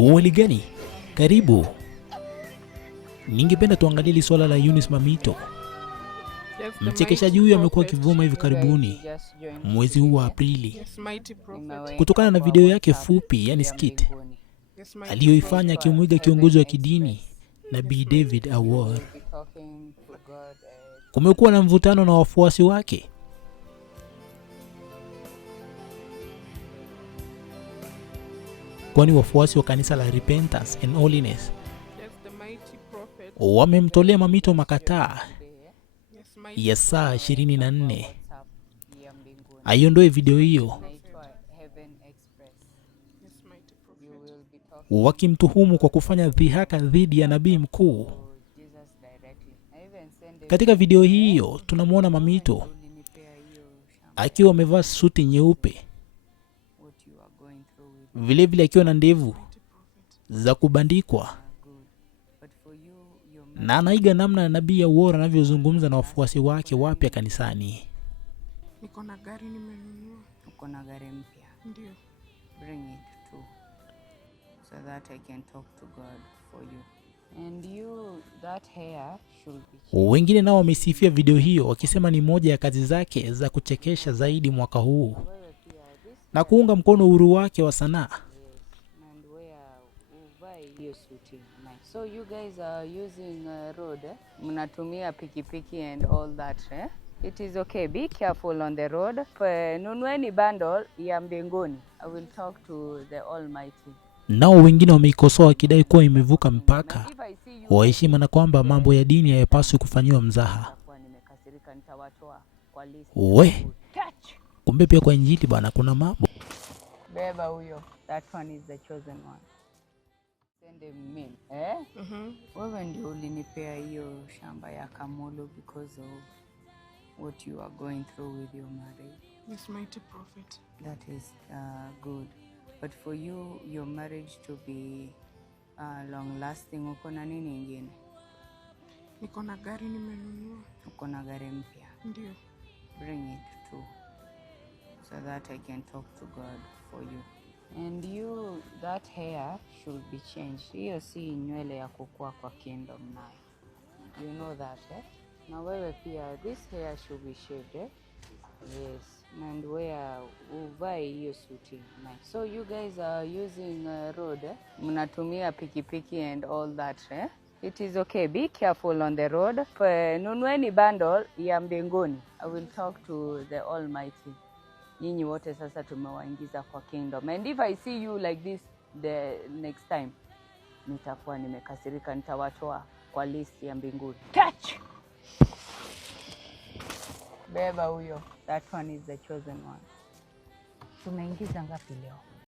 Uwali gani? Karibu. Ningependa tuangalie swala la Eunice Mamito. Mchekeshaji huyu amekuwa kivuma hivi karibuni mwezi huu wa Aprili kutokana na video yake fupi, yani skit, aliyoifanya akimwiga kiongozi wa kidini Nabii David Awor. Kumekuwa na mvutano na wafuasi wake. Kwani wafuasi wa kanisa la Repentance and Holiness wamemtolea Mamito makataa ya saa 24 aiondoe video hiyo, wakimtuhumu kwa kufanya dhihaka dhidi ya nabii mkuu. Katika video hiyo tunamwona Mamito akiwa amevaa suti nyeupe, vile vile akiwa na ndevu za kubandikwa, na anaiga namna nabii Awor anavyozungumza na wafuasi wake wapya kanisani. Niko na gari nimenunua. Uko na gari mpya? Ndio. Bring it too, so that I can talk to God for you. And you, that hair should be... Wengine nao wamesifia video hiyo wakisema ni moja ya kazi zake za kuchekesha zaidi mwaka huu na kuunga mkono uhuru wake wa sanaa. So you guys are using road, mnatumia pikipiki and all that, eh? It is okay, be careful on the road. Nunueni bundle ya mbinguni. I will talk to the Almighty. Nao wengine wameikosoa wakidai kuwa imevuka mpaka wa heshima na kwamba mambo ya dini hayapaswi kufanyiwa mzaha. We, kumbe pia kwa Injili bwana kuna mambo. Beba huyo. That one is the chosen one. Send him me. Eh? Wewe ndio ulinipea hiyo shamba ya Kamolo because of what you are going through with your marriage. Yes, mighty prophet. That is good. But for you, your marriage to be long lasting, uko na nini ingine? Niko na gari nimenunua. Uko na gari mpya? Ndio. Bring it too, so that I can talk to God for you. And you, that hair should be changed. Hiyo si nywele ya kukua kwa kingdom nayo. You know that, eh? Na wewe pia, this hair should be shaved, eh? Yes. And where uvae hiyo suti. Nice. So you guys are using road, eh? Mnatumia pikipiki and all that, eh? It is okay, be careful on the road. Nunueni bundle ya mbinguni. I will talk to the Almighty. Nyinyi wote sasa tumewaingiza kwa kingdom. And if I see you like this the next time, nitakuwa nimekasirika, nitawatoa kwa list ya mbinguni. Catch! Beba huyo. That one is the chosen one. Tumeingiza ngapi leo?